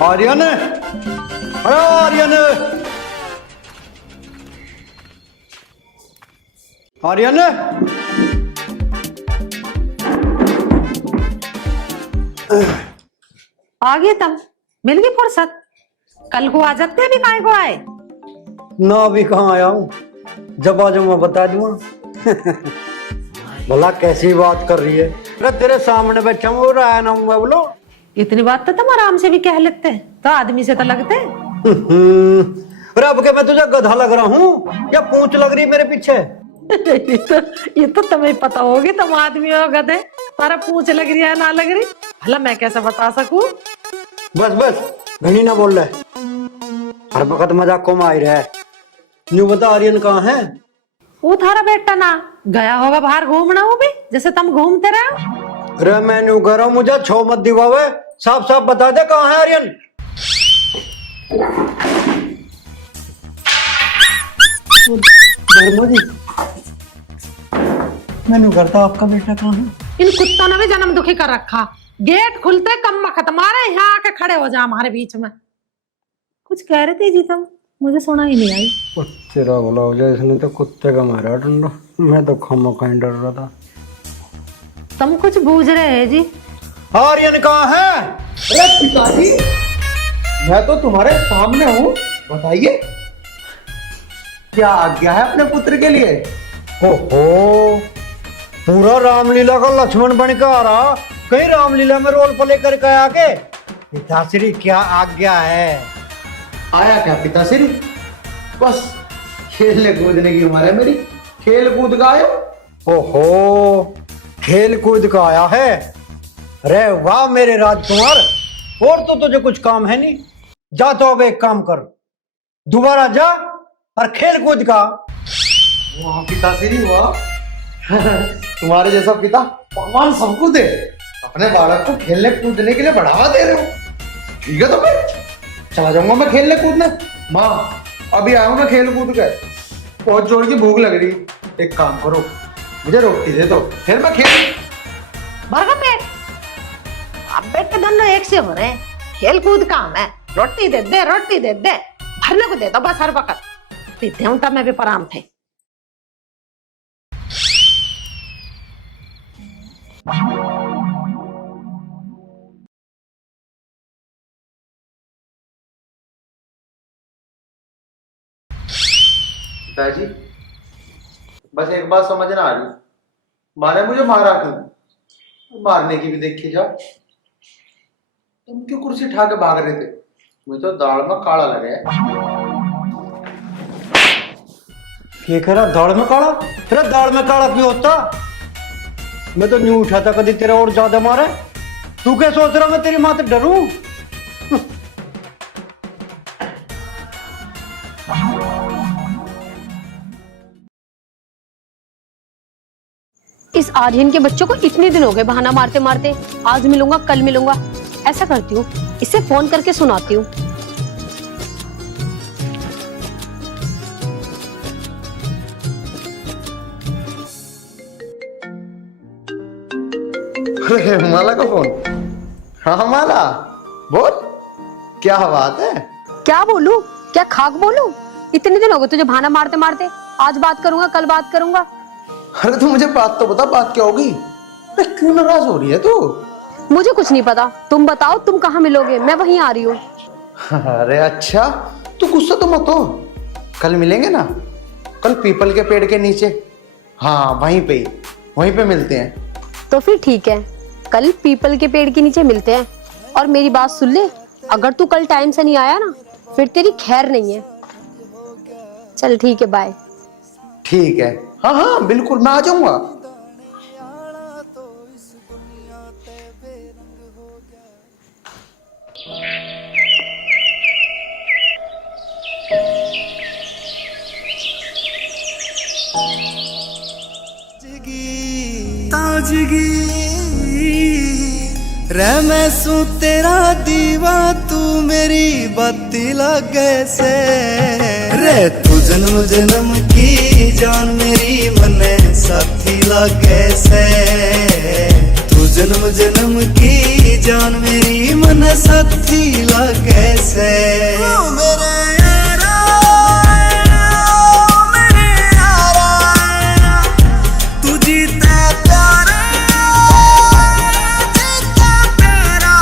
आर्यन, अरे आर्यन, आर्यन, आ गए तुम, मिल गई फुर्सत। कल को आ जाते, अभी काहे को आए? ना अभी कहाँ आया हूँ, जब आ जाऊँ मैं बता दूंगा। भला कैसी बात कर रही है? अरे तेरे सामने बैठा हूँ और आया ना हूँ मैं, बोलो। इतनी बात तो तुम आराम से भी कह लेते, तो आदमी से तो लगते। अरे अब के मैं तुझे गधा लग रहा हूँ या पूंछ लग रही मेरे पीछे? ये तो तुम्हें पता होगी, तुम आदमी हो गधे, तारा पूंछ लग रही है ना लग रही, भला मैं कैसे बता सकूं? बस बस, घनी ना बोल रहे, हर वक्त मजाक को मार रहा है। न्यू बता, आर्यन कहाँ है? वो थारा बेटा ना गया होगा बाहर घूमना, वो भी जैसे तुम घूमते रहो। अरे मैं न्यू कह रहा हूँ, मुझे छो मत दिवावे, साफ साफ बता दे कहाँ है आर्यन। मैंने करता आपका बेटा कहाँ है? इन कुत्तों ने भी जन्म दुखी कर रखा, गेट खुलते कम मखत मारे, यहाँ आके खड़े हो जा हमारे बीच में। कुछ कह रहे थे जी तुम, मुझे सुना ही नहीं आई। तेरा बोला हो जाए, इसने तो कुत्ते का मारा डंडा, मैं तो खामा कहीं डर रहा था। तुम कुछ बूझ रहे हैं जी? आर्यन कहाँ है? अरे पिताजी, मैं तो तुम्हारे सामने हूँ, बताइए क्या आज्ञा है अपने पुत्र के लिए? ओहो, पूरा रामलीला का लक्ष्मण बन के आ रहा, कहीं रामलीला में रोल प्ले करके आया के? पिताश्री क्या आज्ञा है? आया क्या पिताश्री? बस खेलने कूदने की उम्र है मेरी, खेल कूद का आयो। ओहो, खेल कूद का आया है? अरे वाह मेरे राजकुमार, और तो तुझे कुछ काम है नहीं, जा तो अब एक काम कर, दोबारा जा और खेल कूद का। वाह पिताश्री वाह, तुम्हारे जैसा पिता भगवान सबको दे, अपने बालक को खेलने कूदने के लिए बढ़ावा दे रहे हो। ठीक है तो फिर चला जाऊंगा मैं खेलने कूदने। माँ अभी आया हूँ मैं खेल कूद के, बहुत जोर की भूख लग रही, एक काम करो मुझे रोटी दे दो, फिर मैं खेल। भरगा पेट, अब बेटे दोनों एक से हो रहे हैं, खेल कूद काम है, रोटी दे दे, रोटी दे दे, भरने को दे दो बस हर वक्त। पीते हूँ तब मैं भी पराम थे। पिताजी बस एक बात समझ ना आ रही, माँ ने मुझे मारा क्यों? मारने की भी देखी जा, तुम क्यों कुर्सी उठा के भाग रहे थे? मुझे तो दाढ़ में काला लगे। ये कह रहा दाढ़ में काला? तेरा दाढ़ में काला क्यों होता? मैं तो न्यू उठा था कभी तेरा और ज्यादा मारे। तू क्या सोच रहा मैं तेरी माँ से डरूं? इस आर्यन के बच्चों को इतने दिन हो गए बहाना मारते मारते, आज मिलूंगा कल मिलूंगा। ऐसा करती हूँ, इसे फोन करके सुनाती हूँ। माला का फोन? हाँ माला बोल, क्या बात है? क्या बोलूं, क्या खाक बोलूं? इतने दिन हो गए तुझे बहाना मारते मारते, आज बात करूंगा कल बात करूंगा। अरे तू मुझे बात तो बता, बात क्या होगी? अरे क्यों नाराज हो रही है तू? मुझे कुछ नहीं पता, तुम बताओ तुम कहाँ मिलोगे, मैं वहीं आ रही हूँ। अरे अच्छा, तू गुस्सा तो मत हो, कल मिलेंगे ना, कल पीपल के पेड़ के नीचे, हाँ वहीं पे मिलते हैं। तो फिर ठीक है, कल पीपल के पेड़ के नीचे मिलते हैं। और मेरी बात सुन ले, अगर तू कल टाइम से नहीं आया ना, फिर तेरी खैर नहीं है। चल ठीक है, बाय। ठीक है, हाँ हाँ बिल्कुल मैं आ जाऊंगा। ताजगी रह मैं सू तेरा दीवा, तू मेरी बत्ती लागे से रे, तू जन्म जन्म की जान मेरी मने साथी लागे से, तू जन्म जन्म की जान मेरी मन साथी लागे से मेरे यारा मेरे यारा तू जीता प्यारा जीता प्यारा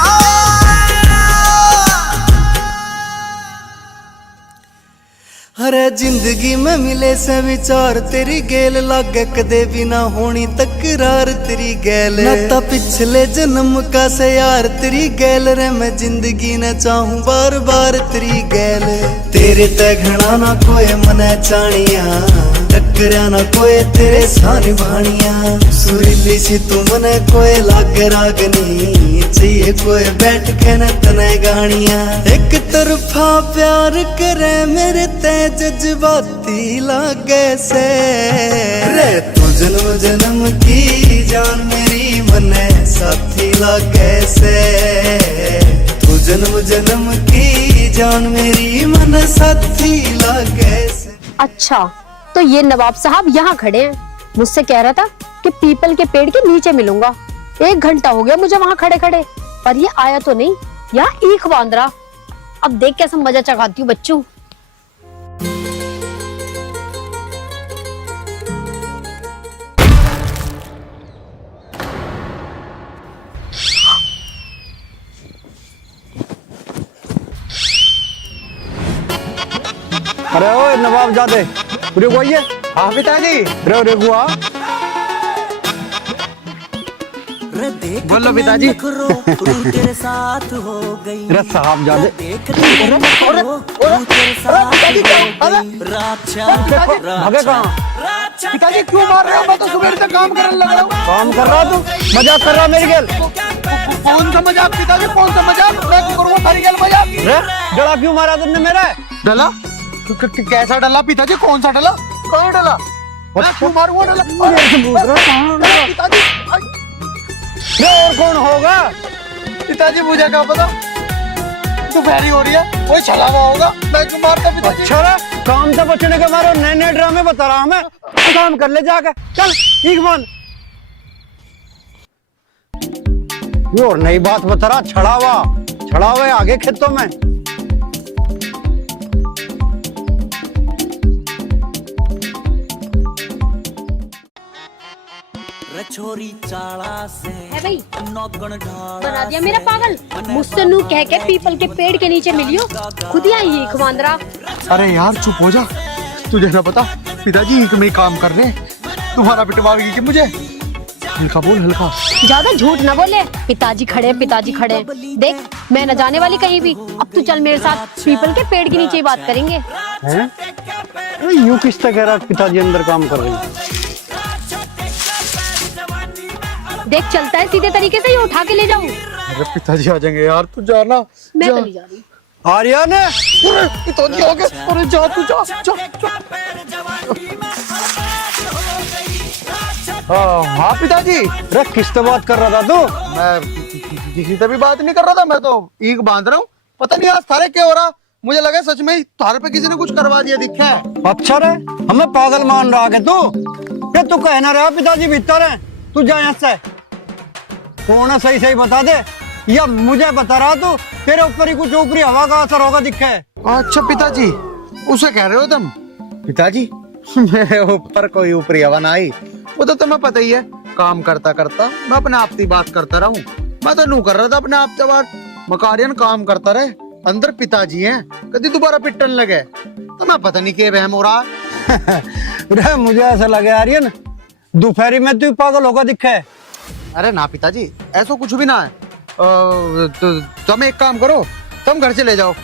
हरे जिंदगी में मिले से विचार तेरी गेल लागे कदे भी ना होनी तकरार तेरी गैल नाता पिछले जन्म का से यार तेरी गैल रे मैं जिंदगी न चाहूं बार बार तेरी गैल तेरे ते घना ना कोई मने चाणिया टकरा ना कोई तेरे सारी भाणिया सुरीली सी तू मने कोई लागे रागनी चाहिए कोई बैठ के न तने गानिया एक तरफा प्यार करे मेरे ते जज्बाती लागे से रे तू जन्म जन्म की जान मेरी मने साथी लागे से तू जन्म जन्म की जान मेरी मन साथी लागे से। अच्छा, तो ये नवाब साहब यहाँ खड़े हैं। मुझसे कह रहा था कि पीपल के पेड़ के नीचे मिलूंगा। 1 घंटा हो गया मुझे वहाँ खड़े खड़े, पर ये आया तो नहीं, यहाँ ईख बांध रहा। अब देख कैसे मजा चखाती हूँ बच्चों। अरे ओए नवाब जादे, रुको आइए। हाँ पिताजी। रुको आ। बोलो पिताजी। तेरे साथ हो गई अरे साहब जादे, भागे कहाँ? पिताजी क्यों मार रहे हो? मैं तो सुबह से काम करने लगा हूँ। काम कर रहा तू? मजाक कर रहा मेरे गेल? कौन सा मजाक पिताजी, कौन सा मजाक? मैं करूँगा थारी गेल मजाक। डला क्यों मारा तुमने मेरा? डला? कैसा डला पिताजी? कौन सा डला? कौन डला? मैं क्यों मारूंगा डला? पिताजी और कौन होगा? पिताजी मुझे क्या पता, दोपहरी हो रही है, कोई छला हुआ होगा। मैं क्यों मारता पिताजी? अच्छा रे, काम से बचने के मारे नए नए ड्रामे बता रहा हूँ। काम कर ले जाकर, चल ठीक मान। ये और नई बात बता रहा, छड़ा हुआ आगे खेतों में। छोरी चाला से है भाई, नौकन बना दिया मेरा पागल। मुझसे नू कह के पीपल के पेड़ के नीचे मिलियो, खुद ही आई ईख बांध रहा। अरे यार चुप हो जा, तुझे ना पता पिताजी ईख में काम कर रहे हैं, तुम्हारा पिटवाएगी कि मुझे? हल्का बोल, हल्का। ज्यादा झूठ ना बोले। पिताजी खड़े, पिताजी खड़े। देख मैं न जाने वाली कहीं भी। अब तू चल मेरे साथ, पीपल के पेड़ के नीचे ही बात करेंगे। हैं? यूं किस तरह कह रहा पिताजी अंदर काम कर रहे हैं? देख चलता है सीधे तरीके से, ये उठा के ले जाऊं। अरे पिताजी आ जाएंगे यार, तू जाना। मैं तो नहीं जा रही। आर्यन, पिताजी आ गए। अरे जा तू, जा। हाँ पिताजी। अरे किससे बात कर रहा था तू? मैं किसी से भी बात नहीं कर रहा था, मैं तो ईख बांध रहा हूँ। पता नहीं आज थारे क्या हो रहा, मुझे लगा सच में ही थारे पे किसी ने कुछ करवा दिया दिखा है। अच्छा रे, हमें पागल मान रहा है तू? क्या तू कहना रहा पिताजी भीतर है, तू जा यहाँ से। कौन है सही बता दे, या मुझे बता रहा तू? तेरे ऊपर ही कुछ ऊपरी हवा का असर होगा दिखा है। अच्छा पिताजी, उसे कह रहे हो तुम? पिताजी मेरे ऊपर कोई ऊपरी हवा ना आई, वो तो तुम्हें पता ही है। काम करता करता मैं अपने आप की बात करता रहूं। मैं तो नू कर रहा था अपने आप से बात। मकारियन काम करता रहे, अंदर पिताजी हैं, कभी दोबारा पिटन लगे तो मैं पता नहीं क्या वहम हो रहा है। मुझे ऐसा लगे आर्यन, दोपहरी में तू पागल होगा दिखा है। अरे ना पिताजी, ऐसा कुछ भी ना है। तुम एक काम करो, तुम घर चले जाओ,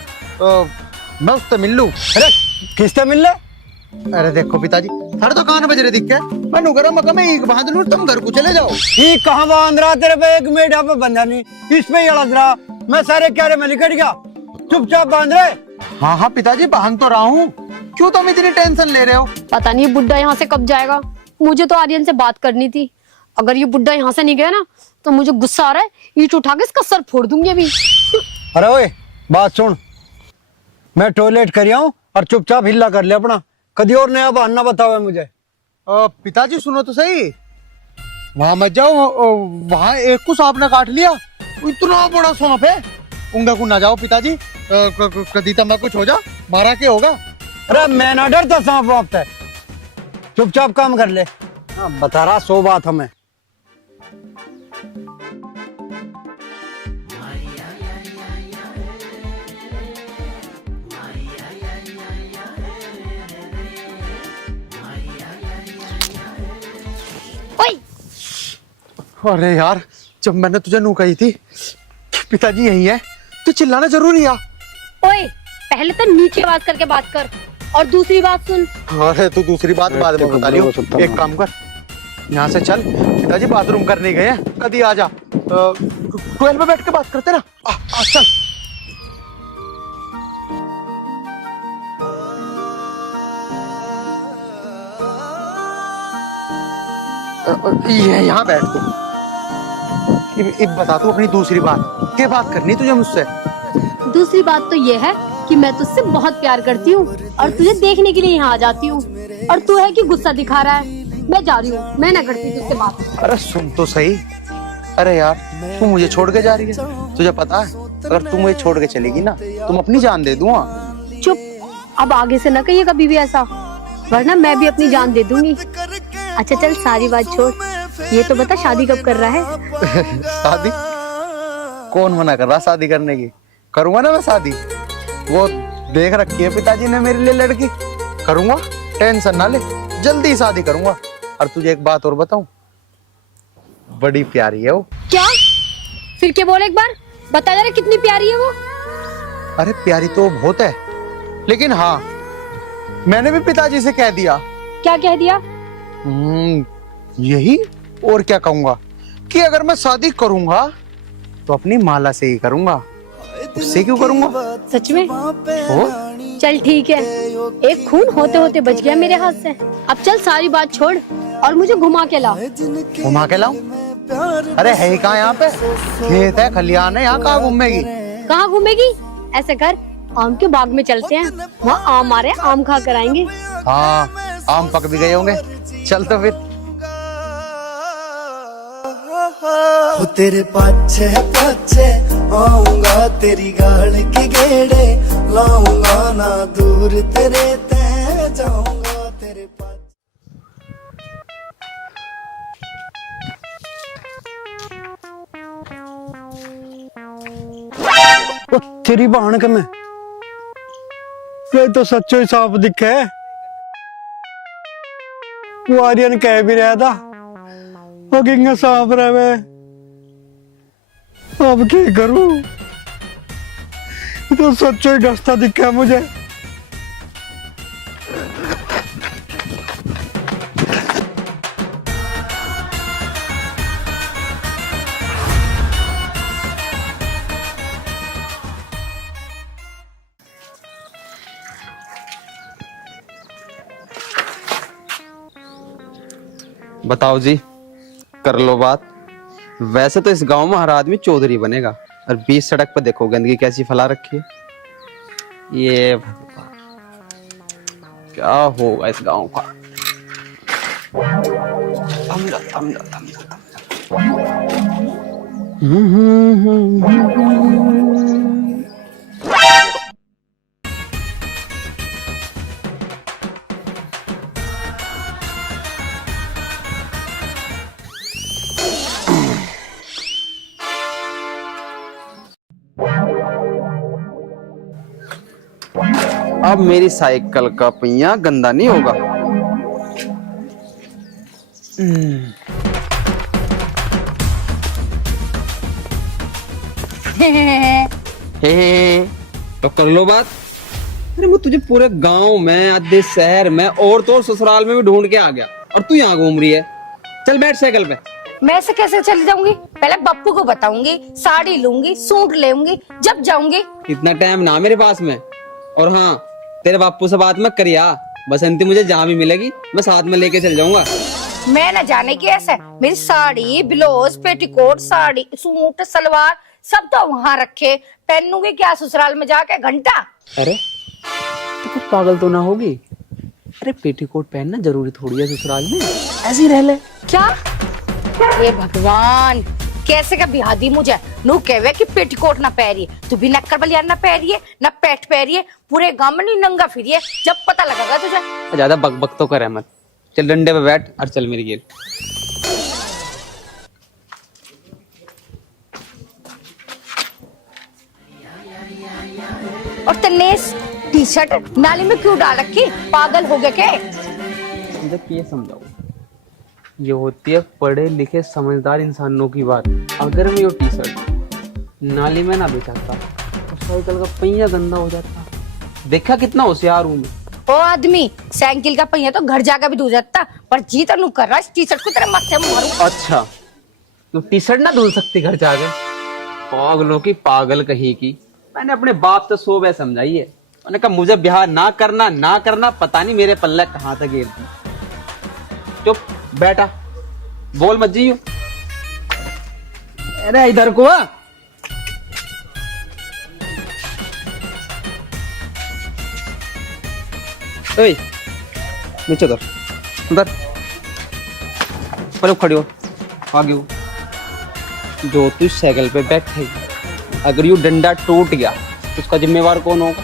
मैं उससे मिल लूं। अरे किससे मिल ले? अरे देखो पिताजी, साढ़े तो कान बज रहे दिखे, मैं नुकरा मका में ईख बांध लूं, तुम घर को चले जाओ। ये कहाँ बांध रहा तेरे पे? एक मेढा पे बंधा नहीं, इस पे ही अड़स रहा। मैं सारे क्यारे में निकट गया, चुपचाप बांध रहे। हाँ हाँ पिताजी, बांध तो रहा हूँ, क्यों तुम इतनी टेंशन ले रहे हो? पता नहीं बुड्ढा यहाँ से कब जाएगा। मुझे तो आर्यन से बात करनी थी। अगर ये बुड्ढा यहाँ से नहीं गया ना, तो मुझे गुस्सा आ रहा है, ईंट उठा के इसका सर फोड़ दूंगी अभी। अरे ओए बात सुन, मैं टॉयलेट कर आऊं और चुपचाप हिल्ला कर ले अपना। कभी और नया बहाना बताओ मुझे। पिताजी सुनो तो सही, वहां मत जाओ, वहां एक को सांप ने काट लिया, इतना बड़ा सांप है। उंगा को ना जाओ पिताजी, कदी तमा कुछ हो जा, मारा के होगा। अरे मैं ना डरता सांप वाप से, चुपचाप काम कर ले। हाँ, बता रहा 100 बात हमें। ओए अरे यार, जब मैंने तुझे नू कही थी कि पिताजी यही है, तो चिल्लाना जरूरी है। ओए, पहले तो नीचे आवाज करके बात कर, और दूसरी बात सुन। अरे तू दूसरी बात बाद में बता लियो। एक काम कर, यहाँ से चल, पिताजी बाथरूम करने गए हैं, कभी आ जा। 12 में बैठ के बात करते ना। चल। ये यहाँ बैठ तू। अब बता तू अपनी दूसरी बात, क्या बात करनी तुझे मुझसे? दूसरी बात तो ये है कि मैं तुझसे बहुत प्यार करती हूँ और तुझे देखने के लिए यहाँ आ जाती हूँ, और तू है कि गुस्सा दिखा रहा है। मैं जा रही हूँ, मैं ना करती तुझसे बात। अरे सुन तो सही। अरे यार, तू मुझे छोड़ के जा रही है, तुझे पता है अगर तू मुझे छोड़ के चलेगी ना, तुम अपनी जान दे दूंगा। चुप, अब आगे से ना कहिए कभी भी ऐसा, वरना मैं भी अपनी जान दे दूंगी। अच्छा चल, सारी बात छोड़, ये तो बता शादी कब कर रहा है? शादी? कौन मना कर रहा शादी करने की? करूंगा ना मैं शादी, वो देख रखी है पिताजी ने मेरे लिए लड़की, करूंगा, टेंशन ना ले, जल्दी शादी करूंगा। और तुझे एक बात और बताऊं, बड़ी प्यारी है वो। क्या? फिर क्या बोल, एक बार बता जरा कितनी प्यारी है वो? अरे प्यारी तो बहुत है, लेकिन हाँ, मैंने भी पिताजी से कह दिया। क्या कह दिया? यही, और क्या कहूंगा, कि अगर मैं शादी करूंगा तो अपनी माला से ही करूंगा, उससे क्यों करूंगा? सच में? हो? चल ठीक है, एक खून होते होते बच गया मेरे हाथ से। अब चल सारी बात छोड़ और मुझे घुमा के ला। घुमा के लाऊं? अरे है ही कहाँ यहाँ पे? खेत है, खलियान है, यहाँ कहाँ घूमेगी? कहाँ घूमेगी? ऐसे कर, आम के बाग में चलते हैं, वहाँ आम आ रहे हैं, आम खा कर आएंगे। हाँ, आम पक भी गए होंगे, चल तो फिर। तेरे पाछे पाछे आऊंगा, तेरी गाल की गेड़े लाऊंगा, ना दूर तेरे ते जाऊंगा, तेरे पाछे। ओ तेरी बहन के में, ये तो सच्चो ही सांप दिखे। वो आर्यन कह भी रहा था वो सांप रहे, अब क्या करूं, तो सच्चो ही डसता दिखा मुझे। बताओ जी, कर लो बात। वैसे तो इस गांव में हर आदमी चौधरी बनेगा, और बीच सड़क पर देखो गंदगी कैसी फैला रखी है। ये भगवान, क्या होगा इस गांव का? अब मेरी साइकिल का पहिया गंदा नहीं होगा। हे, तो कर लो बात। अरे मैं तुझे पूरे गांव में, आधे शहर में, और तो और ससुराल में भी ढूंढ के आ गया, और तू यहाँ घूम रही है। चल बैठ साइकिल पे। मैं ऐसे कैसे चली जाऊंगी? पहले बप्पू को बताऊंगी, साड़ी लूंगी, सूट लेऊंगी, जब जाऊंगी। इतना टाइम ना मेरे पास में। और हाँ, तेरे बापू से बात मत करिया, बसंती मुझे जहाँ भी मिलेगी मैं साथ में लेके चल जाऊंगा। मैं न जाने की ऐसे, मेरी sari, blouse, petticoat, sari, suit, salwar सब तो वहाँ रखे, पहनूंगी क्या ससुराल में जाके घंटा? अरे तो कुछ पागल तो ना होगी? अरे पेटीकोट पहनना जरूरी थोड़ी है ससुराल में, ऐसे ही रह ले। क्या हे भगवान, कैसे का बिहा दी मुझे। नू कहवे कि पेटीकोट ना पहरिए, तू भी नक्कर बलियान ना पहरिए, ना पैट पहरिए, पूरे गांव में नहीं नंगा फिरिए, जब पता लगेगा तुझे। ज्यादा बकबक तो करे मत, चल डंडे पे बैठ और चल मेरी गेल। और तन्नेस टी शर्ट नाली में क्यों डाल रखी, पागल हो गए क्या? ये समझाओ, ये होती है पढ़े लिखे समझदार इंसानों की बात। अगर मैं ये टी शर्ट नाली में ना बेचाता तो साइकिल का पहिया गंदा हो जाता। देखा कितना होशियार हूँ मैं। ओ आदमी, साइकिल का पहिया तो घर जाकर भी धो जाता, पर जी तो नू कर रहा टी शर्ट को तेरे माथे में मारूं। अच्छा, तू टी शर्ट ना धुल सकती घर जाके? पागलों की पागल कहीं की। मैंने अपने बाप से 100 बार समझाई है, मैंने कहा मुझे ब्याह ना करना, पता नहीं मेरे पल्ले कहाँ तक गिर दी। चुप बैठा, बोल मत जियो। अरे इधर को आ। ओए नीचे उधर उधर पर खड़ी हो, आगे हो। जो तू साइकिल पे बैठे, अगर यू डंडा टूट गया तो उसका जिम्मेवार कौन होगा?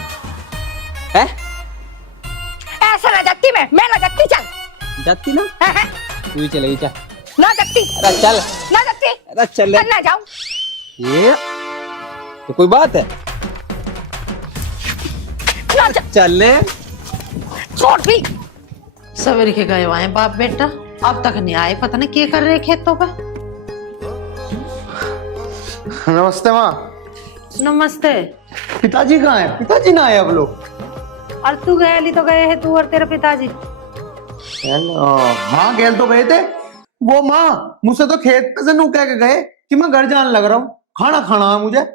है ऐसा ना जाती मैं ना जाती, चल जाती ना, है? तू ही चलेगी। चल ना जाती, अरे चल, ना जाती, अरे चल ना जाऊं। ये तो कोई बात है? ना जा, चल ले। छोड़ भी। सवेरे के गए हुए हैं बाप बेटा, अब तक नहीं आए, पता नहीं क्या कर रहे खेतों पे। नमस्ते माँ। नमस्ते। पिताजी कहाँ है? पिताजी ना आए अब लोग। और तू गए तो गए है तू और तेरे पिताजी। हाँ गेल तो गए थे। वो माँ मुझसे तो खेत पे से नू कह के गए कि मैं घर जाने लग रहा हूँ, खाना खाना है मुझे।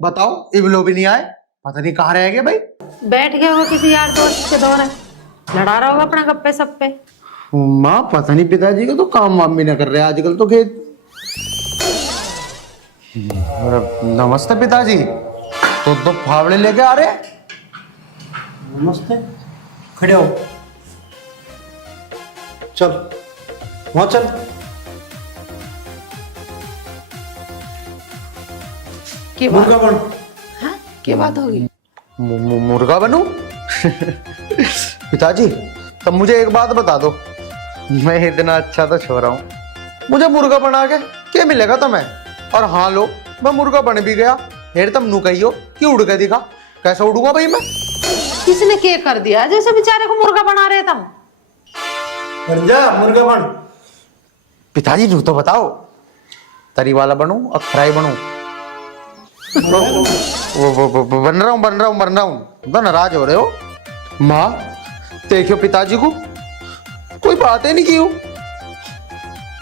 बताओ इब लोग भी नहीं आए, पता नहीं कहाँ रह गए भाई। बैठ गए होगा किसी यार दोस्त के दौरे, लड़ा रहा होगा अपना गप्पे सप्पे। माँ पता नहीं पिताजी को तो काम वाम भी ना कर रहे आजकल तो खेत। नमस्ते पिताजी। तो फावड़े लेके आ रहे। नमस्ते, खड़े हो, चल वहां चल। की मुर्गा बात? बन। हाँ? क्या बात होगी? मुर्गा बनूं? पिताजी तब मुझे एक बात बता दो, मैं इतना अच्छा तो छोरा हूँ, मुझे मुर्गा बना के क्या मिलेगा तुम्हें? और हाँ लो, मैं मुर्गा बन भी गया, फिर तुम नू कहियो कि उड़ के दिखा। कैसे उड़ूंगा भाई मैं? किसने क्या कर दिया जैसे बेचारे को मुर्गा बना रहे तुम? बन जा मुर्गा बन। पिताजी नू तो बताओ, तरी वाला बनूं और फ्राई बनूं? वो बन रहा हूँ। तो नाराज हो रहे हो? माँ देखियो पिताजी को कोई बात ही नहीं की हूँ,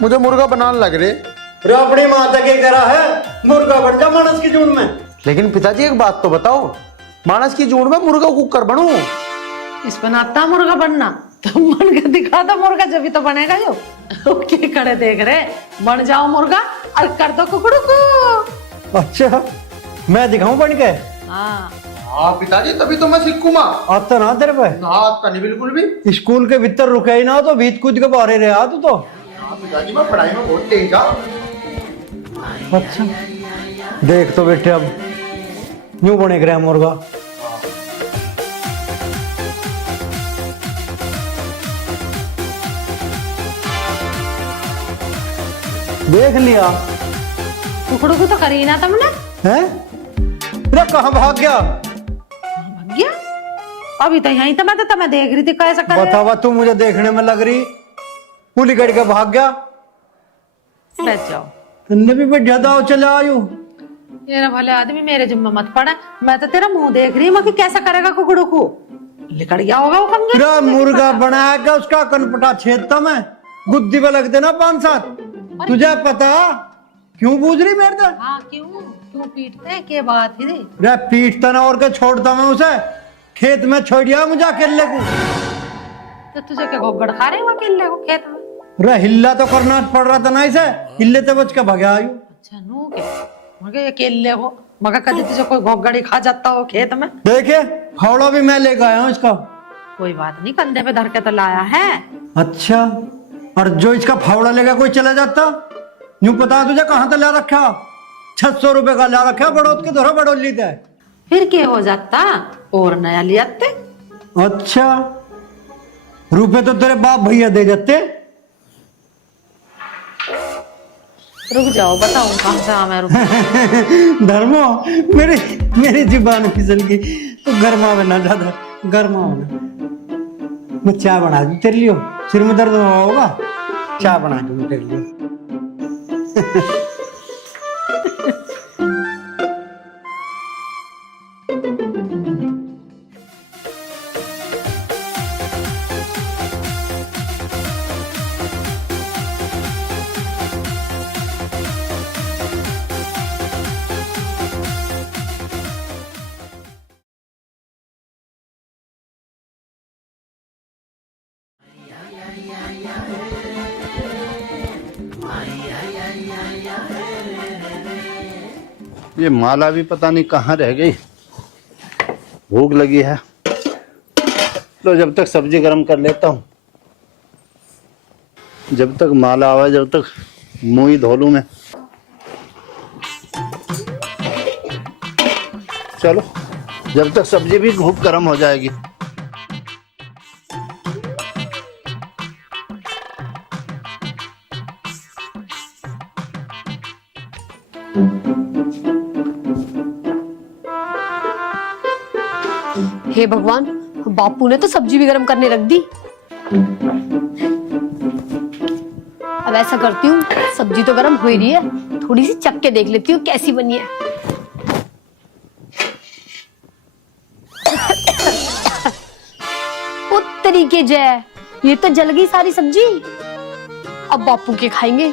मुझे मुर्गा बनाने लग रहे। अरे अपनी माता के करा है, मुर्गा बन जा मानस की जून में। लेकिन पिताजी एक बात तो बताओ, मानस की जून में मुर्गा कुकर बनूं? इस पर आता मुर्गा बनना तो मन के दिखा दो मुर्गा, जब भी तो बनेगा जो। क्या करे देख रहे, बन जाओ मुर्गा और कर दो कुकड़ू को। अच्छा मैं दिखाऊं बन के? हाँ हाँ पिताजी तभी तो मैं सीखूं। माँ आता ना तेरे पे? ना आता नहीं बिल्कुल भी। स्कूल के भीतर रुके ही ना तो भीत कूद के बाहर रहा तू तो। हाँ पिताजी मैं पढ़ाई में बहुत तेज हूँ। अच्छा देख तो बेटे, अब यूं बने रहा मुर्गा। देख लिया? कुकड़ू को तो करी ना तुमने। हैं? अरे कहाँ भाग गया? भाग गया? अभी तो यहीं तो मैं देख रही थी कैसा कर रहे हो। बतावा, तू मुझे देखने में लग रही, पुली गड़ के भाग गया। बैठ जाओ। तुमने भी बढ़िया दाव चले आयु। ये भले आदमी मेरे जिम्मे मत पड़ा, मैं तो तेरा मुंह देख रही हूँ कि कैसा करेगा कुकड़ू को। लिकड़ गया होगा वो पंगे। तेरा मुर्गा बनाया क्या उसका कनपटा छेदता मैं, गुद्दी पे लग देना 5-7। तुझे पता क्यों पूछ रही मेरे से? हाँ क्यों पीटते हैं, क्या बात है? रे पीटता ना और क्या छोड़ता मैं उसे, खेत में छोड़ दिया मुझे अकेले को। तो तुझे क्या गोगड़ खा रहे हो अकेले को खेत में? रे हिल्ला तो करना पड़ रहा था ना इसे, हिल्ले तो बच के भगा आयु। अच्छा नू के मगर अकेले हो, मगर कभी तुझे कोई गोगड़ी खा जाता हो खेत में? देखे फावड़ा भी मैं लेकर आया हूँ इसका। कोई बात नहीं, कंधे पे धर के तो लाया है। अच्छा, और जो इसका फावड़ा लेगा कोई चला जाता? यूं पता तुझे कहाँ तक ला रखा? 600 रुपए का ला रखा बड़ोत के दोरा बड़ोली थे। फिर क्या हो जाता, और नया ले आते। अच्छा, रुपए तो तेरे बाप भैया दे जाते। रुक जाओ, बताऊं कहाँ से आ मैं रुक। धर्मो, मेरी मेरी जुबान फिसल गई। तो गर्मा बना ज्यादा, गर्मा होना। मैं चाय बना दूं तेरे लिए, सिर में दर्द हुआ होगा, चाय बना दूं तेरे लिए। ये माला भी पता नहीं कहाँ रह गई। भूख लगी है, तो जब तक सब्जी गरम कर लेता हूँ, जब तक माला आवे, जब तक मुंह ही धो लूं मैं। चलो, जब तक सब्जी भी खूब गरम हो जाएगी। हे भगवान, बापू ने तो सब्जी भी गर्म करने रख दी। अब ऐसा करती हूँ, सब्जी तो गर्म हो ही रही है, थोड़ी सी चख के देख लेती हूँ कैसी बनी है। ओ तरीके जय, ये तो जल गई सारी सब्जी। अब बापू के खाएंगे,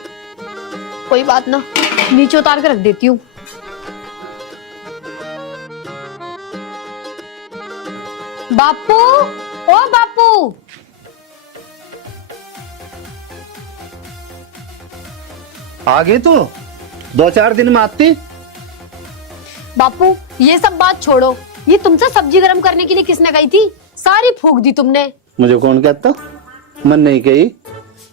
कोई बात ना, नीचे उतार के रख देती हूँ। बापू, ओ बापू, आ गई तू? 2-4 दिन में आती। बापू ये सब बात छोड़ो, ये तुमसे सब्जी गरम करने के लिए किसने कही थी? सारी फूंक दी तुमने। मुझे कौन कहता? मन नहीं कही,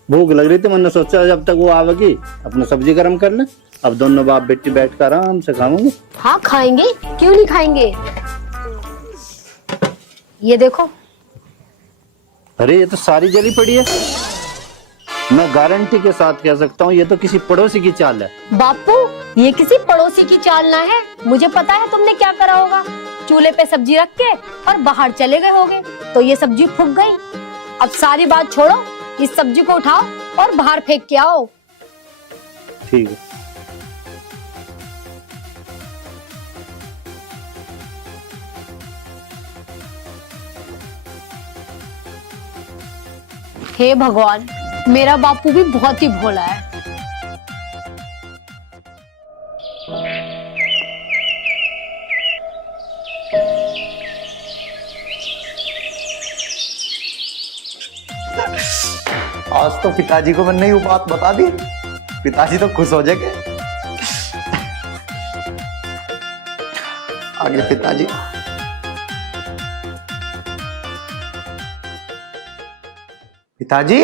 भूख लग रही थी, मैंने सोचा जब तक वो आवेगी अपना सब्जी गरम कर ले। अब दोनों बाप बेटी बैठ कर आराम से खाएंगे। हाँ खाएंगे, क्यों नहीं खाएंगे। ये देखो। अरे ये तो सारी जली पड़ी है। मैं गारंटी के साथ कह सकता हूँ ये तो किसी पड़ोसी की चाल है। बापू ये किसी पड़ोसी की चाल ना है, मुझे पता है तुमने क्या करा होगा। चूल्हे पे सब्जी रख के और बाहर चले गए होगे, तो ये सब्जी फूक गई। अब सारी बात छोड़ो, इस सब्जी को उठाओ और बाहर फेंक के आओ। ठीक है। हे भगवान, मेरा बापू भी बहुत ही भोला है। आज तो पिताजी को मैंने ये बात बता दी, पिताजी तो खुश हो जाएंगे। आगे पिताजी। पिताजी,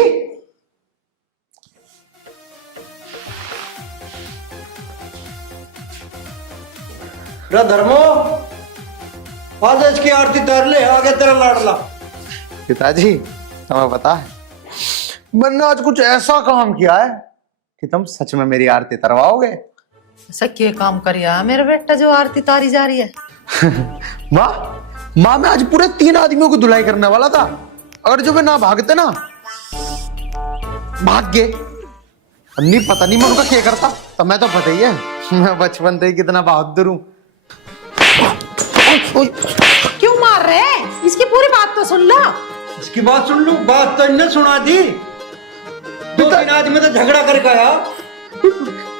धर्मो, आज इसकी आरती तर ले, आगे तेरा लाडला। पिताजी तुम्हें पता है मैंने आज कुछ ऐसा काम किया है कि तुम सच में मेरी आरती तरवाओगे। ऐसा क्या काम करिया मेरा बेटा जो आरती तारी जा रही है? माँ मैं आज पूरे 3 आदमियों को धुलाई करने वाला था, अगर जो वे ना भागते ना, भाग गए। नहीं पता नहीं मैं उनका क्या करता, तो मैं तो पता ही है मैं बचपन से ही कितना बहादुर हूँ। क्यों मार रहे हैं? इसकी पूरी बात तो सुन लो। इसकी बात सुन लू, बात तो इन्हें सुना दी। 2-3 आदमी तो झगड़ा करके आया।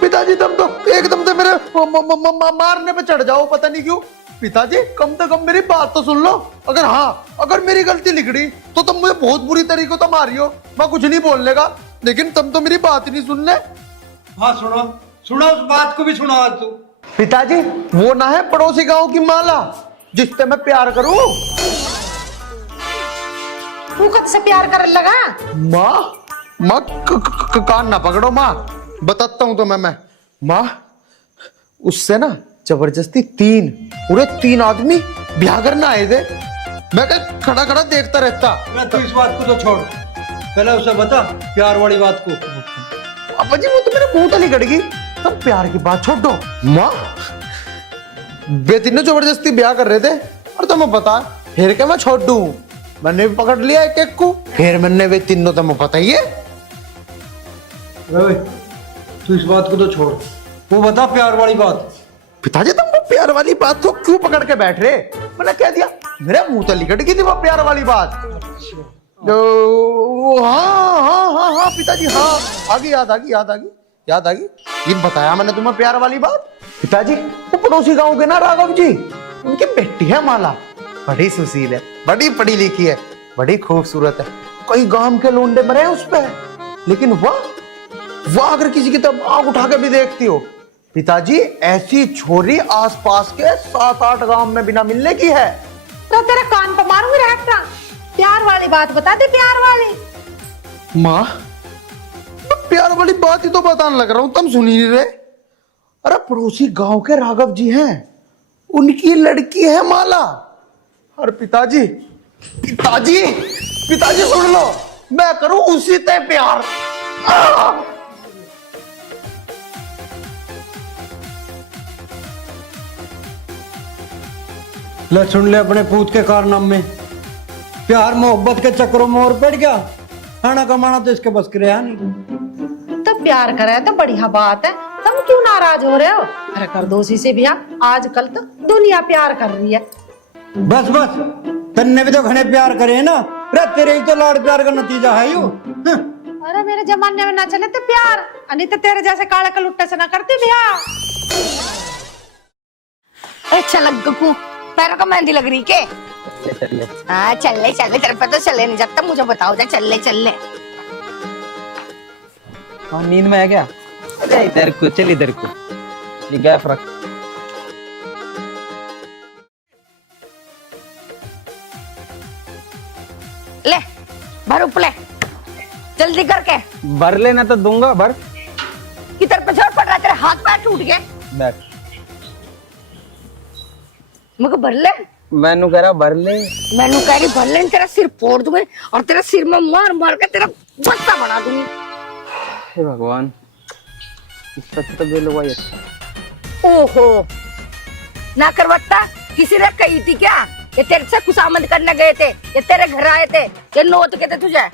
पिताजी तुम तो एकदम से मेरे मारने पे चढ़ जाओ, पता नहीं क्यों। पिताजी कम से कम मेरी बात तो सुन लो। अगर मेरी गलती निकली तो तुम मुझे बहुत बुरी तरीके से मारियो, मैं कुछ नहीं बोलने का, लेकिन तुम तो मेरी बात ही नहीं सुनने। हाँ सुनो, उस बात को भी सुना तू। पिताजी वो ना है पड़ोसी गांव की माला जिससे मैं प्यार करूं। तू कब से प्यार करने लगा? माँ कान ना पकड़ो माँ, बताता हूं तो मैं माँ उससे ना जबरदस्ती पूरे तीन आदमी ब्याह करना आए थे। मैं क्या खड़ा खड़ा देखता रहता। अरे तू इस बात को तो छोड़, पहले उसे बता प्यार वाली बात को। पापा जी वो तो मेरे मुंह तली कट गई। तब प्यार की बात छोड़ दो माँ। वे तीनों जबरदस्ती ब्याह कर रहे थे और तुम्हें पता फिर क्या मैं छोड़ दूं। मैंने भी पकड़ लिया एक एक को, फिर मैंने वे तीनों तुम्हें पता ही है। अरे तू इस बात को तो छोड़, वो बता प्यार वाली बात। पिताजी तुमको प्यार वाली बात को क्यों पकड़ के बैठ रहे? मैंने क्या दिया? मेरे मुंह तली कट गई थी वो प्यार वाली बात। हाँ पिताजी, हाँ आ गई, याद आ गई। ये बताया मैंने तुम्हें प्यार वाली बात। पिताजी वो पड़ोसी गांव के ना राघव जी, उनकी बेटी है माला, बड़ी सुशील है, बड़ी पढ़ी लिखी है, बड़ी खूबसूरत है। कई गांव के लोंडे मरे हैं उस पे, लेकिन वह अगर किसी की तरफ आंख उठा के भी देखती हो, पिताजी ऐसी छोरी आसपास के 7-8 गांव में बिना मिलने की है। तो तेरे कान पर मारूंगी रहता। प्यार वाली बात बता दे, प्यार वाली। माँ प्यार वाली बात ही तो बताने लग रहा हूं, तुम सुन ही नहीं रहे। अरे पड़ोसी गांव के राघव जी हैं, उनकी लड़की है माला। और पिताजी सुन लो, मैं करूं उसी से प्यार। ले सुन ले अपने पूत के कारनामे। प्यार मोहब्बत के चक्रों में और पड़ गया, खाना कमाना तो इसके बस के रहा नहीं। तो प्यार करे तो बढ़िया बात है, तुम क्यों नाराज हो रहे हो? अरे कर दो उसी से ब्याह, आजकल तो दुनिया प्यार कर रही है। बस तन्ने भी तो घने प्यार करे ना रे, तेरे ही तो लाड़ प्यार का नतीजा है यू। अरे मेरे जमाने में ना चले तो प्यार, नहीं तो तेरे जैसे काले कलुट्टे से ना करती ब्याह। अच्छा लग गकू, पैरों का मेहंदी लग रही के? हाँ चल ले तेरे पे तो चले नहीं जाता, मुझे बताओ जा, चल ले। हाँ नींद में है क्या? अरे इधर को चल, इधर को ये गैप रख। ले भर उपले जल्दी करके। भर लेना तो दूंगा, भर। किधर पे जोर पड़ रहा है, तेरे हाथ पैर टूट गए। बैठ। मुझे भर ले। मैनू कह रहा भर ले। मैनू कह रही भर ले, तेरा सिर फोड़ दूंगी और तेरा सिर में मार के तेरा बस्ता बना दूंगी। हे भगवान, इसका तो बेलवाई अच्छा। ओहो ना करवत्ता, किसी ने कही थी क्या ये तेरे से खुशामद करने गए थे, ये तेरे घर आए थे, ये नोट के थे तुझे?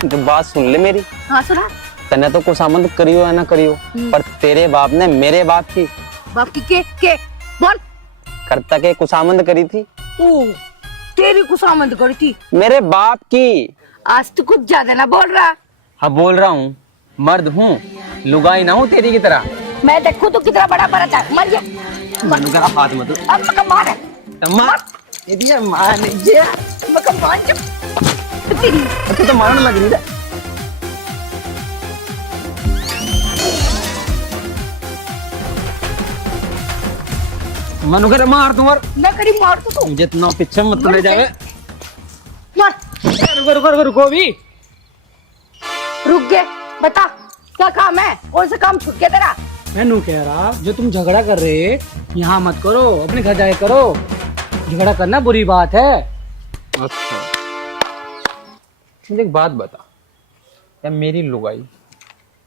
तो बात सुन ले मेरी। हाँ सुना। तने तो खुशामद करियो या ना करियो, पर तेरे बाप ने मेरे बाप की के बोल करता के खुशामद करी थी। ओ तेरी खुशामद करी थी? मेरे बाप की। आज तो कुछ ज्यादा ना बोल रहा। हाँ बोल रहा हूँ, मर्द हूँ, लुगाई ना हूँ तेरी की तरह। मैं देखूं तो कितना बड़ा मरता है, मर गया। मनु करा हाथ मत। अब मका मार है, मार ये मार लीजिए। मका मार जा तेरी। अच्छा तो मारने लग रही है। मनु करे मार तुम्हार ना करी मार तो तू। मुझे इतना पीछे मत ले जावे। मार। रुको भी। रुक गए, बता क्या काम है, कौन सा काम छूट गया तेरा? मैं कह रहा जो तुम झगड़ा कर रहे यहाँ मत करो, अपने घर जाए करो। झगड़ा करना बुरी बात है। अच्छा मुझे एक बात बता, या मेरी लुगाई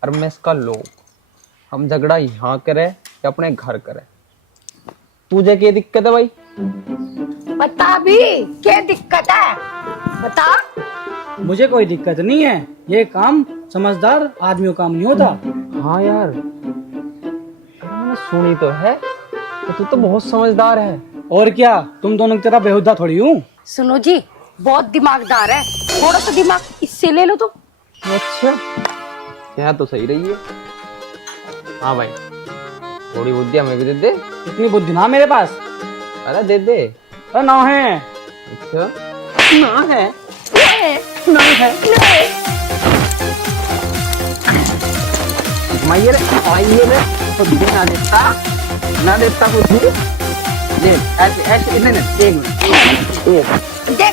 और मैं इसका लोग, हम झगड़ा यहाँ करे या अपने घर करे? तुझे क्या दिक्कत है भाई? बता भी क्या दिक्कत है, बता। मुझे कोई दिक्कत नहीं है, ये काम समझदार आदमियों काम नहीं होता। हाँ यार मैंने सुनी तो है कि तू तो बहुत समझदार है। और क्या, तुम दोनों की तरह बेहुदा थोड़ी हूँ। सुनो जी, बहुत दिमागदार है, थोड़ा सा दिमाग इससे ले लो तो। अच्छा यहाँ तो सही रही है। हाँ भाई थोड़ी बुद्धि हमें भी दे दे। इतनी बुद्धि ना मेरे पास। अरे दे दे। अरे ना है। अच्छा ना है। ना है। माइये रे बुद्धि ना देता बुद्धि दे। ऐसे नहीं एक मिनट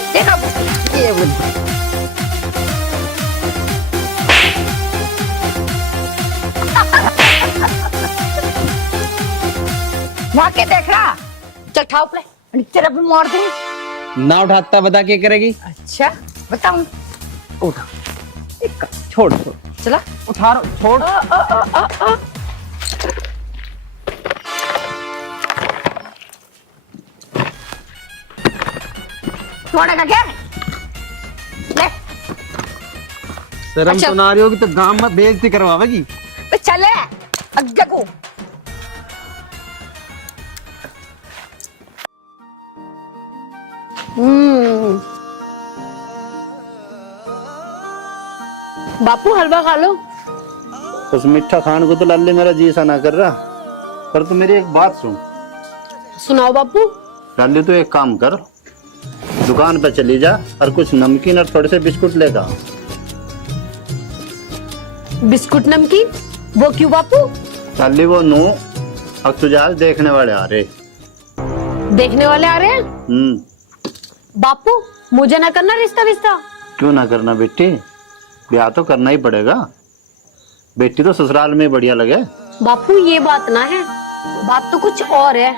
देगा ये बुद्धि वहां के देख रहा, चल उठाओ प्ले, तेरा भी मार दूंगी। ना उठाता बता क्या करेगी? अच्छा बताऊं, उठा, छोड़ छोड़, चला उठा छोड़। छोड़ेगा क्या? ले शर्म अच्छा। तो ना आ रही होगी तो गांव में बेइज्जती करवावेगी। तो चले अग्गे को। बापू हलवा खा लो। उस मीठा खान को तो लाले मेरा जी सा ना कर रहा। पर तू मेरी एक बात सुन। सुनाओ बापू। लाले तू एक काम कर, दुकान पे चली जा और कुछ नमकीन और थोड़े से बिस्कुट लेगा। बिस्कुट नमकीन वो क्यों बापू? लाली वो नो अब तुझे आज देखने वाले आ रहे। देखने वाले आ रहे हैं? बापू मुझे ना करना रिश्ता विश्ता। क्यों ना करना बेटी, ब्याह तो करना ही पड़ेगा। बेटी तो ससुराल में बढ़िया लगे। बापू ये बात ना है, बात तो कुछ और है।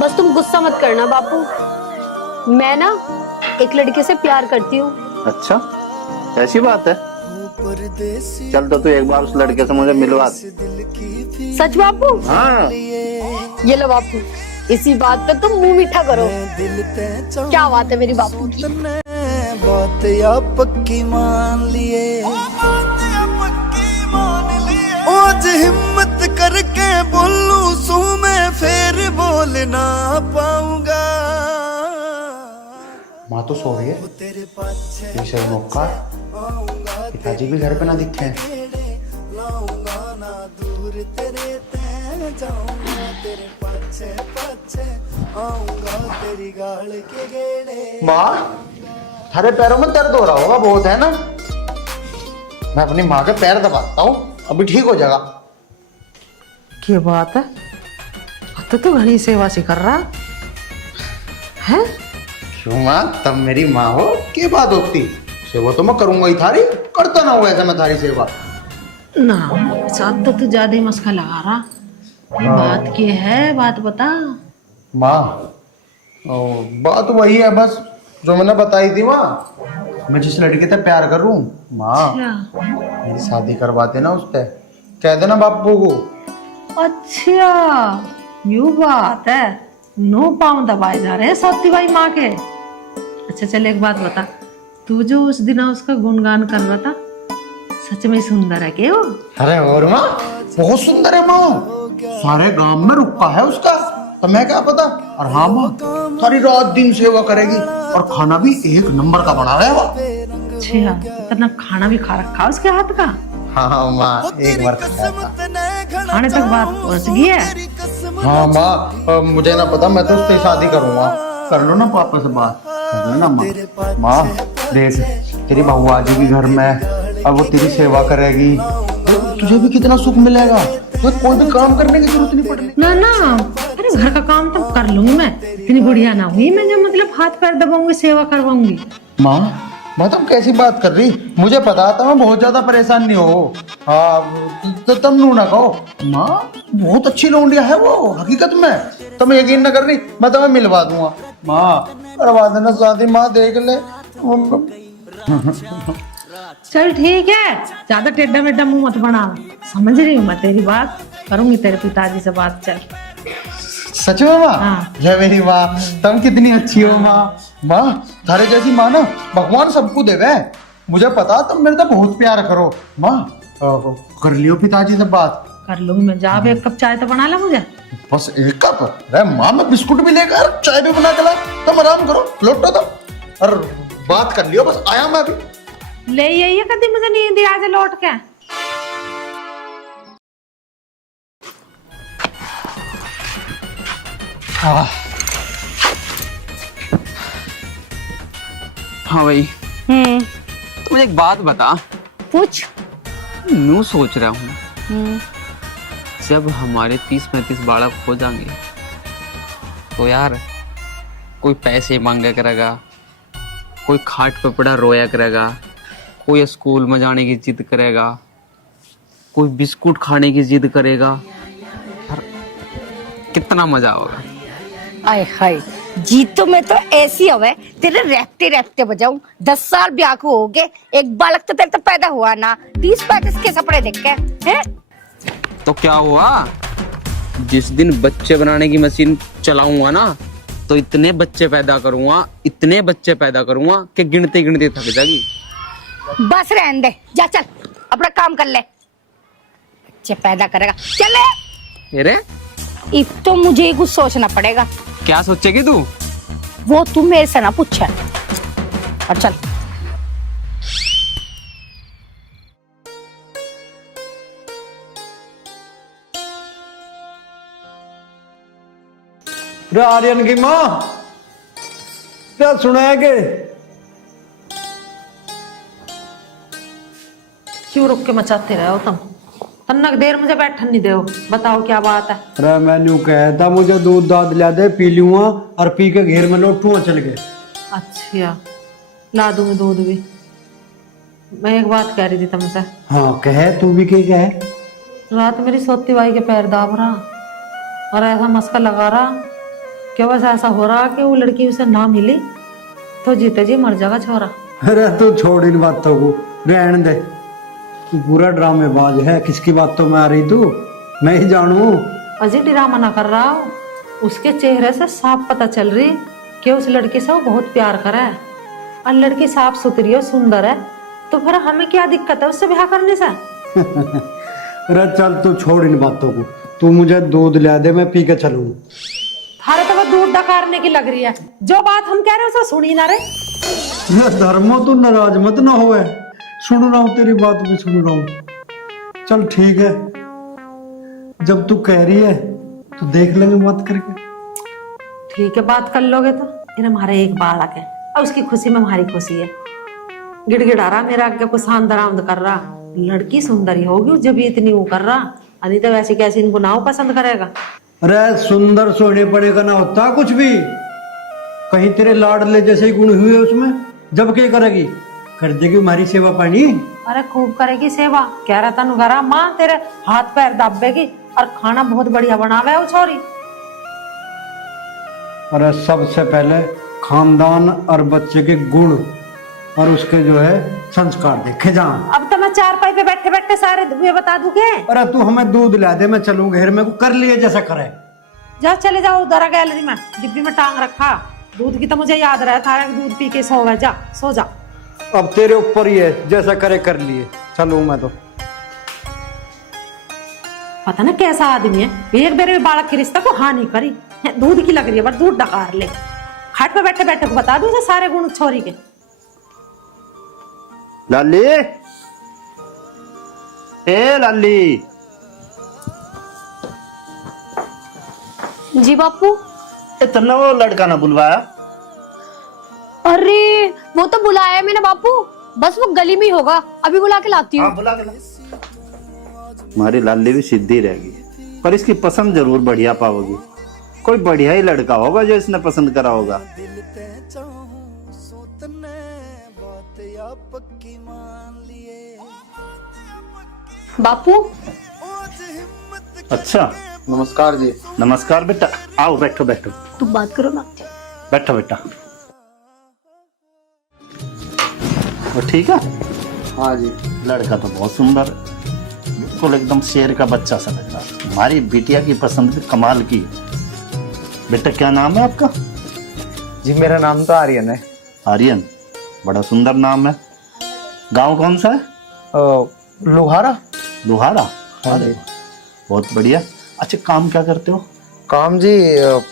बस तुम गुस्सा मत करना बापू। मैं ना एक लड़के से प्यार करती हूँ। अच्छा ऐसी बात है, चल तो तू एक बार उस लड़के से मुझे मिलवा दे। सच बापू? हाँ ये लो बापू, इसी बात पे तुम मुंह मीठा करो। क्या बात है मेरी बापू की। बात या पक्की मान लिए, आज हिम्मत करके बोलूं सू मैं फिर बोल ना पाऊंगा। माँ तो सो रही है, ये सही मौका, पिताजी भी घर पे ना दिखे। माँ थारे पैरों में दर्द हो रहा होगा बहुत, है ना? मैं अपनी माँ के पैर दबाता हूँ, अभी ठीक हो जाएगा। क्या बात है, तो घनी सेवा से कर रहा है। क्यों माँ, तब मेरी माँ हो, क्या बात होती? सेवा तो मैं करूंगा ही थारी, करता ना हो ऐसा मैं थारी सेवा। ना साथ तो तू ज्यादा ही मस्का लगा रहा। बात क्या है, बात बता। माँ बात वही है बस जो मैंने बताई थी माँ, मैं जिस लड़के से प्यार कर रहा हूँ माँ, मेरी शादी करवाते ना उससे, कह देना बापू को। अच्छा यू बात है, नो पाँव दबाए जा रहे हैं सौती भाई माँ के। अच्छा चल एक बात बता, तू जो उस दिन उसका गुणगान कर रहा था, सच में सुंदर है क्या वो? अरे और माँ बहुत सुंदर है माँ, सारे गांव में रुका है उसका, तो मैं क्या पता। और हाँ माँ सारी रात दिन सेवा करेगी और खाना भी एक नंबर का बना रहा है वो। अच्छा इतना खाना भी खा रखा उसके हाथ का? हाँ माँ एक बार खाया था। खाने तक बात पहुंच गई है। हाँ माँ मुझे ना पता, मैं तो उससे शादी करूंगा। कर लो ना पापा से बात, कर लो ना माँ। माँ देख तेरी बहू आ जाएगी घर में, अब वो तेरी सेवा करेगी, तुझे भी कितना सुख मिलेगा, तुम्हें कोई भी काम करने की जरूरत नहीं पड़ेगी। ना ना, अरे घर का काम तो कर लूंगी मैं, इतनी बुढ़िया ना हुई मैं जो मतलब हाथ पैर दबाऊंगी सेवा करवाऊंगी। माँ तुम कैसी बात कर रही, मुझे पता था मैं बहुत ज्यादा परेशान नहीं हो। हाँ तो तुम नू ना कहो, माँ बहुत अच्छी लौंडिया है वो हकीकत में, तुम यकीन ना कर रही, मैं तुम्हें मिलवा दूंगा। माँ करवा देना शादी, माँ देख ले। चल ठीक है, ज्यादा टेढ़ा मेढ़ा मुंह मत बना, समझ रही हूँ मैं तेरी बात, करूंगी तेरे पिताजी से बात। चल सच में माँ? हाँ। ये मेरी माँ, तुम कितनी अच्छी हो माँ। माँ थारे जैसी माँ ना भगवान सबको देवे, मुझे पता तुम मेरे से बहुत प्यार करो। माँ कर लियो पिताजी से बात। कर लूंगी मैं, जा एक कप चाय तो बना ला मुझे। बस एक कप? अरे माँ मैं बिस्कुट भी लेकर चाय भी बना के ला, तुम आराम करो, लौटो तुम और बात कर लियो, बस आया मैं अभी। ले आइए कभी मुझे नींद आ जाए लौट के। हाँ भाई, तो मुझे एक बात बता। पूछ। नू सोच रहा हूँ जब हमारे 30-35 बालक हो जाएंगे तो यार कोई पैसे मांगा करेगा, कोई खाट पे पड़ा रोया करेगा, कोई स्कूल में जाने की जिद करेगा, कोई बिस्कुट खाने की जिद करेगा। कितना मजा होगा। आय हाय, जीतो में तो ऐसी हवे तेरे रहते रहते बजाऊं। 10 साल ब्याह को हो गए, एक बालक तो तेरे तो पैदा हुआ ना। 30-35 के कपड़े देख के हैं। तो क्या हुआ, जिस दिन बच्चे बनाने की मशीन चलाऊंगा ना, तो इतने बच्चे पैदा करूंगा कि गिनते गिनते थक जाएगी। बस रहने दे, जा चल अपना काम कर ले। बच्चे पैदा करेगा, चले। अरे अब तो मुझे ही कुछ सोचना पड़ेगा। क्या सोचेगी तू? वो तू मेरे से ना पूछे। और चल। रे आर्यन की माँ, क्या सुनाया के? क्यों रुक के मचाते रहे हो तुम? तन्नक देर मुझे बैठन नहीं दो। बताओ क्या बात है? अरे मैंने कहा था मुझे दूध दाद ला दे, पी लूंगा और पी के घेर में लौटूंगा चल के। अच्छा, ला दूंगी दूध भी। मैं एक बात कह रही थी तुमसे। हाँ कहे, तू भी के कहे। रात मेरी सोती बाई के पैर दाब रहा और ऐसा मस्का लगा रहा कि बस ऐसा हो रहा कि वो लड़की उसे ना मिली तो जीते जी मर जाएगा छोरा। अरे तू छोड़ इन बातों को, रहने दे। तू पूरा ड्रामेबाज है, किसकी बातों में आ रही तू? मैं ही जानू। अजय ड्रामा ना कर रहा हो, उसके चेहरे से साफ पता चल रही कि उस लड़की से वो बहुत प्यार करे है। और लड़की साफ सुथरी है, सुंदर है, तो फिर हमें क्या दिक्कत है उससे ब्याह करने से? अरे चल तू छोड़ इन बातों को, तू मुझे दूध ला दे, मैं पी के चलूँ। थारे तो वो दूध डकारने की लग रही है। जो बात हम कह रहे हैं उसे सुनी ना रे। धर्मो तू नाराज मत ना होए, सुन रहा हूँ तेरी बात भी सुन रहा हूँ। चल ठीक है, जब तू कह रही है तो देख लेंगे बात करके। ठीक है, बात कर लोगे तो। फिर हमारे एक बालक है और उसकी खुशी में हमारी खुशी है। गिड़गिड़ा रहा मेरा आगे को शानदारामद कर रहा, लड़की सुंदरी होगी जब ये इतनी वो कर रहा, नहीं तो वैसे कैसे इनको नाव पसंद करेगा। अरे सुंदर सोने पड़ेगा ना होता कुछ भी, कहीं तेरे लाडले जैसे ही गुण हुए उसमें, जब क्या करेगी? कर देगी हमारी सेवा पानी। अरे खूब करेगी सेवा, कह रहा था नुगारा माँ तेरे हाथ पैर दाबेगी और खाना बहुत बढ़िया बनावे वो छोरी। अरे सबसे पहले खानदान और बच्चे के गुण और उसके जो है संस्कार देखे जा। अब तो मैं चारपाई पे बैठे बैठे सारे ये बता दूं के? अरे तू हमें दूध ला दे, मैं चलूं घर में, को कर लिए जैसा करे। जाओ चले जाओ उधर गैलरी में, डिब्बी में टांग रखा दूध की, तो मुझे याद रहा था दूध पी के सो गए। जा सो जा। अब तेरे ऊपर ही है, जैसा करे कर लिए, चलूं मैं तो। पता ना कैसा आदमी है, एक बेर में बालक के रिश्ता को हाँ नहीं करी, दूध की लग रही है बस दूध डकार ले। खाट पे बैठे बैठे को बता दूं सारे गुण छोरी के। लाली, ए लाली। जी बापू। इतना वो लड़का ना बुलवाया? अरे वो तो बुलाया है मैंने बापू, बस वो गली में ही होगा, अभी बुला के लाती हूँ। बुला के ला। हमारी लाली भी सीधी रहेगी, पर इसकी पसंद जरूर बढ़िया पाओगी। कोई बढ़िया ही लड़का होगा जो इसने पसंद करा होगा। बापू। अच्छा, नमस्कार जी। नमस्कार बेटा, आओ बैठो बैठो। तुम बात करो ना। बैठो बेटा। वो ठीक है? हाँ जी। लड़का तो बहुत सुंदर है, बिल्कुल एकदम शेर का बच्चा सा लग रहा है। हमारी बिटिया की पसंद भी कमाल की है। बेटा क्या नाम है आपका? जी मेरा नाम तो आर्यन है। आर्यन, बड़ा सुंदर नाम है। गांव कौन सा है? लोहारा। लोहारा? हाँ जी। बहुत बढ़िया। अच्छा, काम क्या करते हो? काम जी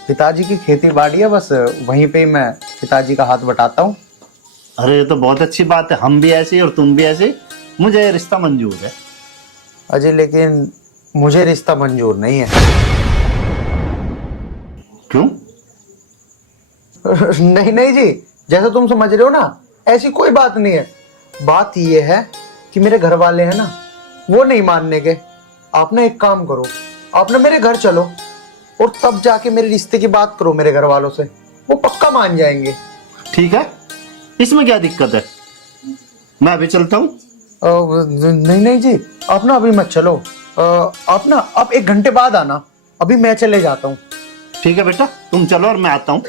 पिताजी की खेती बाड़ी है, बस वहीं पे ही मैं पिताजी का हाथ बटाता हूँ। अरे ये तो बहुत अच्छी बात है, हम भी ऐसे ही और तुम भी ऐसे ही। मुझे रिश्ता मंजूर है। अजय लेकिन मुझे रिश्ता मंजूर नहीं है। क्यों? नहीं नहीं जी, जैसा तुम समझ रहे हो ना, ऐसी कोई बात नहीं है। बात ये है कि मेरे घर वाले हैं ना, वो नहीं मानने के। आप ना एक काम करो, आप ना मेरे घर चलो और तब जाके मेरे रिश्ते की बात करो मेरे घर वालों से, वो पक्का मान जाएंगे। ठीक है, इसमें क्या दिक्कत है? मैं अभी चलता हूँ। नहीं नहीं जी, आप ना अभी मत चलो। आप ना आप 1 घंटे बाद आना, अभी मैं चले जाता हूँ। ठीक है बेटा, तुम चलो और मैं आता हूँ।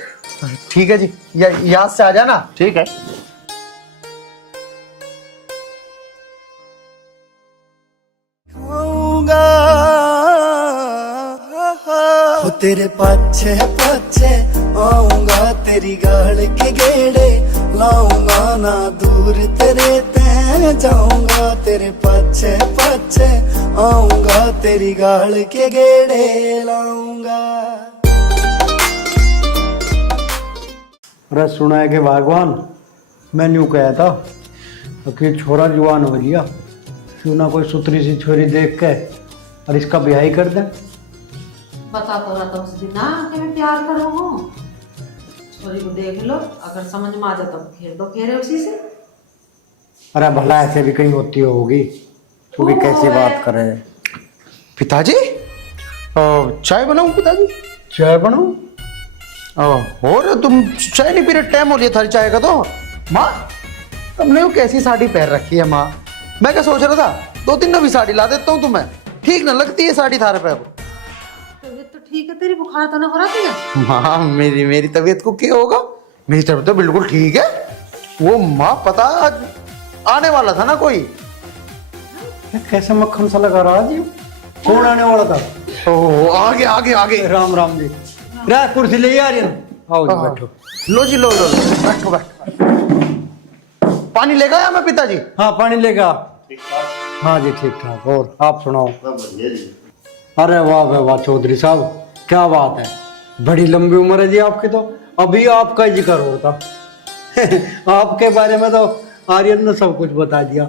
ठीक है जी, याद से आ जाना। ठीक है। हो तेरे पाछे पाछे आऊंगा, तेरी गाल के गेड़े लाऊंगा, ना दूर तेरे ते जाऊंगा, तेरे पाछे पाछे आऊंगा, तेरी गाल के गेड़े लाऊंगा। अरे सुना है कि भगवान, मैं यूँ कहा था कि छोरा जवान हो गया, क्यों ना कोई सुतरी सी छोरी देख के और इसका ब्याह ही कर दे। बता तो रहा था उस दिन ना कि मैं प्यार कर रहा हूँ। छोरी को देख लो, अगर समझ में आ जाता तो खेरे उसी से। अरे भला ऐसे भी कहीं होती होगी, तू भी कैसी बात करे। पिताजी चाय बनाऊं पिताजी? चाय बनाऊं? और तुम चाय नहीं पी रहे, टाइम हो गया थारी चाय का। तो माँ तुमने वो कैसी साड़ी पहन रखी है माँ? मैं क्या सोच रहा था, 2-3 नवी साड़ी ला देता हूँ तुम्हें, ठीक ना लगती है साड़ी थारे पे। तबीयत तो ठीक है तेरी, बुखार तो ना हो रहा था? माँ मेरी तबीयत को क्या होगा, मेरी तबीयत तो बिल्कुल ठीक है। वो माँ पता आने वाला था ना कोई। कैसे मक्खन सा लगा रहा जी, कौन आने वाला था? ओ आगे आगे आगे। राम राम जी, रा कुर्सी ले आ रही आओ जी, बैठो। लो जी लो बैठो बैठो। पानी लेगा या मैं पिताजी? हाँ पानी लेगा। हाँ जी ठीक ठाक, और आप सुनाओ? अरे वाह वाह वाह चौधरी साहब, क्या बात है, बड़ी लंबी उम्र है जी आपकी। तो अभी आपका ही जिक्र हो था आपके बारे में तो आर्यन ने सब कुछ बता दिया,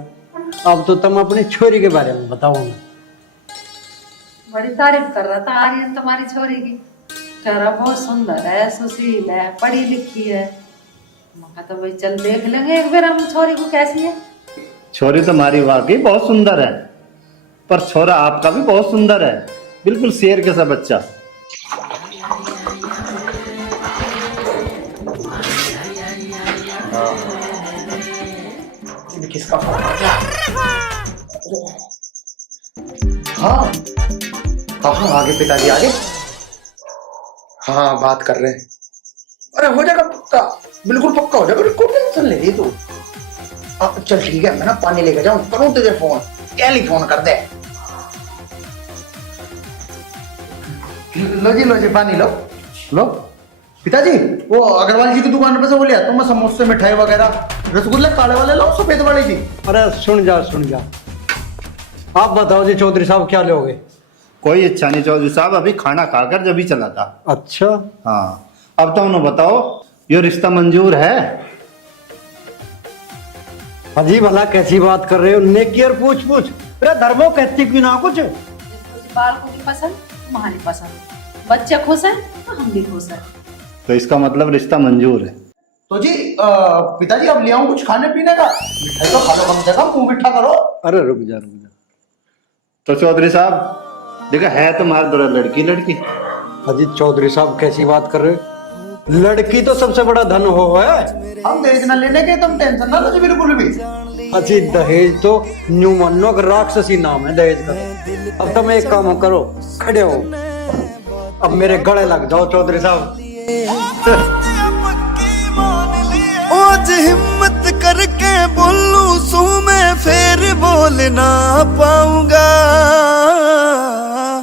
अब तो तुम अपनी छोरी के बारे में बताओ। बड़ी तारीफ कर रहा था आर्यन तुम्हारी छोरी की, कह रहा बहुत सुंदर है, सुशील है, पढ़ी लिखी है। मैं तो भाई चल देख लेंगे एक बार हम छोरी को कैसी है। छोरी तुम्हारी वाकई बहुत सुंदर है, पर छोरा आपका भी बहुत सुंदर है, बिल्कुल शेर के सा बच्चा। किसका फोन आ गया? हाँ कहाँ आगे पिताजी आगे? हाँ बात कर रहे हैं। अरे हो जाएगा पक्का, बिल्कुल पक्का हो जाएगा, कोई टेंशन ले रही तू। चल ठीक है, मैं ना पानी लेके जाऊं, करूं तुझे फोन, कैली फोन कर दे। लो जी पानी लो लो। पिताजी वो अग्रवाल जी की दुकान पे से वो लिया तो मैं समोसे मिठाई वगैरह रसगुल्ले काले वाले लो, सफेद वाले जी। अरे सुन जा, आप बताओ जी चौधरी साहब क्या लोगे? कोई इच्छा नहीं चौधरी साहब, अभी खाना खाकर जब ही चला था। अच्छा हाँ अब तो उन्हें बताओ, ये रिश्ता मंजूर है? अजी भला कैसी बात कर रहे हो, नेकियर पूछ अरे धर्मो कहती क्यों ना कुछ। बाल को भी पसंद, तुम्हारी पसंद, बच्चे खुश हैं तो हम भी खुश हैं। तो इसका मतलब रिश्ता मंजूर है। तो जी पिताजी अब ले आऊं कुछ खाने पीने का? मिठाई तो खा लो कम से कम, मुंह मीठा करो। अरे रुक जा। तो चौधरी साहब देखा है तुम्हारे दो लड़की। अजी चौधरी साहब कैसी बात कर रहे हो, लड़की तो सबसे बड़ा धन हो है। हम दहेज ना लेने के, तुम टेंशन ना लो जी बिल्कुल भी। अजी दहेज तो न्यू मानो राक्षसी नाम है दहेज का। अब तुम एक काम करो, खड़े हो, अब मेरे गले लग जाओ चौधरी साहब। आज हिम्मत करके बोलूं सू मैं फिर बोल ना पाऊंगा।